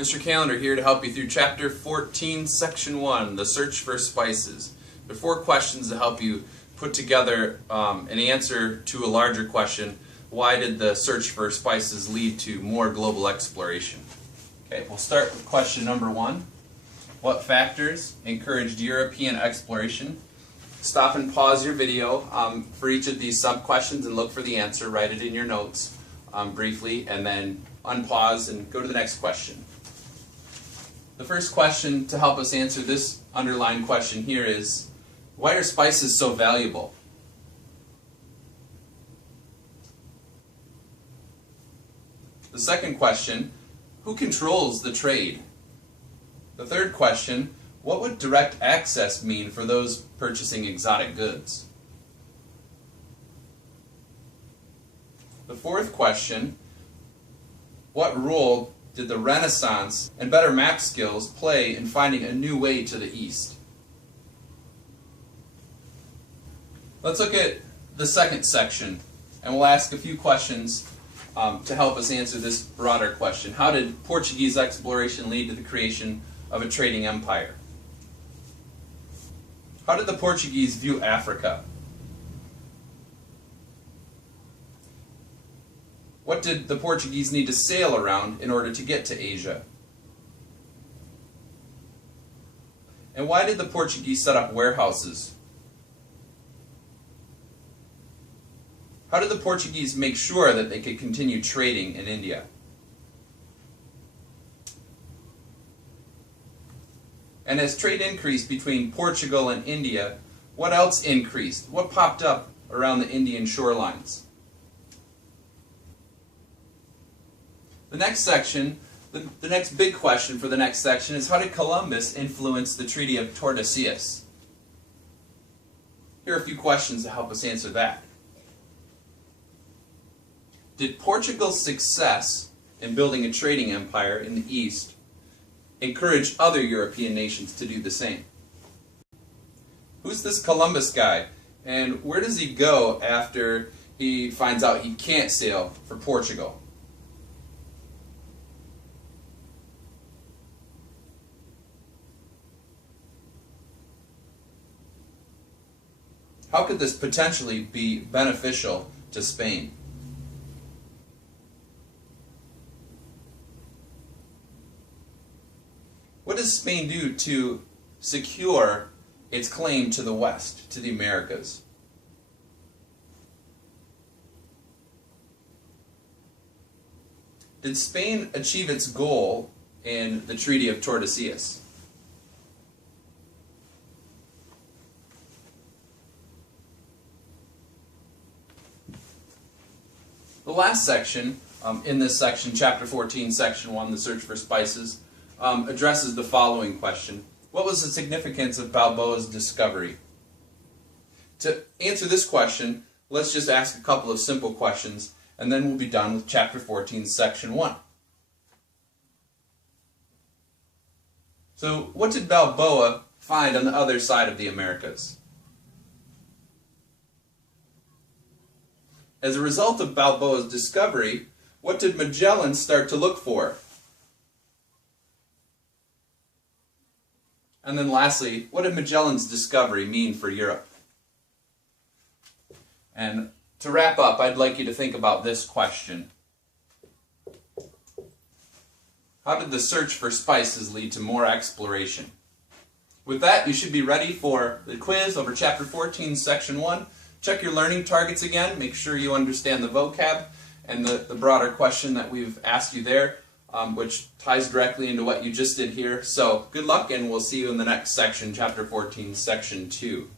Mr. Callendar here to help you through Chapter 14, Section 1, the search for spices. There are 4 questions to help you put together an answer to a larger question. Why did the search for spices lead to more global exploration? Okay, we'll start with question number 1. What factors encouraged European exploration? Stop and pause your video for each of these sub-questions and look for the answer. Write it in your notes briefly, and then unpause and go to the next question. The first question to help us answer this underlined question here is, why are spices so valuable? The second question, who controls the trade? The third question, what would direct access mean for those purchasing exotic goods? The fourth question, what role did the Renaissance and better map skills play in finding a new way to the east? Let's look at the second section, and we'll ask a few questions to help us answer this broader question. How did Portuguese exploration lead to the creation of a trading empire? How did the Portuguese view Africa? What did the Portuguese need to sail around in order to get to Asia? And why did the Portuguese set up warehouses? How did the Portuguese make sure that they could continue trading in India? And as trade increased between Portugal and India, what else increased? What popped up around the Indian shorelines? The next section, the next big question for the next section is, how did Columbus influence the Treaty of Tordesillas? Here are a few questions to help us answer that. Did Portugal's success in building a trading empire in the East encourage other European nations to do the same? Who's this Columbus guy, and where does he go after he finds out he can't sail for Portugal? How could this potentially be beneficial to Spain? What does Spain do to secure its claim to the West, to the Americas? Did Spain achieve its goal in the Treaty of Tordesillas? The last section, in this section, Chapter 14, Section 1, the search for spices, addresses the following question. What was the significance of Balboa's discovery? To answer this question, let's just ask a couple of simple questions, and then we'll be done with Chapter 14, Section 1. So, what did Balboa find on the other side of the Americas? As a result of Balboa's discovery, what did Magellan start to look for? And then lastly, what did Magellan's discovery mean for Europe? And to wrap up, I'd like you to think about this question. How did the search for spices lead to more exploration? With that, you should be ready for the quiz over Chapter 14, Section 1. Check your learning targets again. Make sure you understand the vocab and the broader question that we've asked you there, which ties directly into what you just did here. So good luck, and we'll see you in the next section, Chapter 14, Section 2.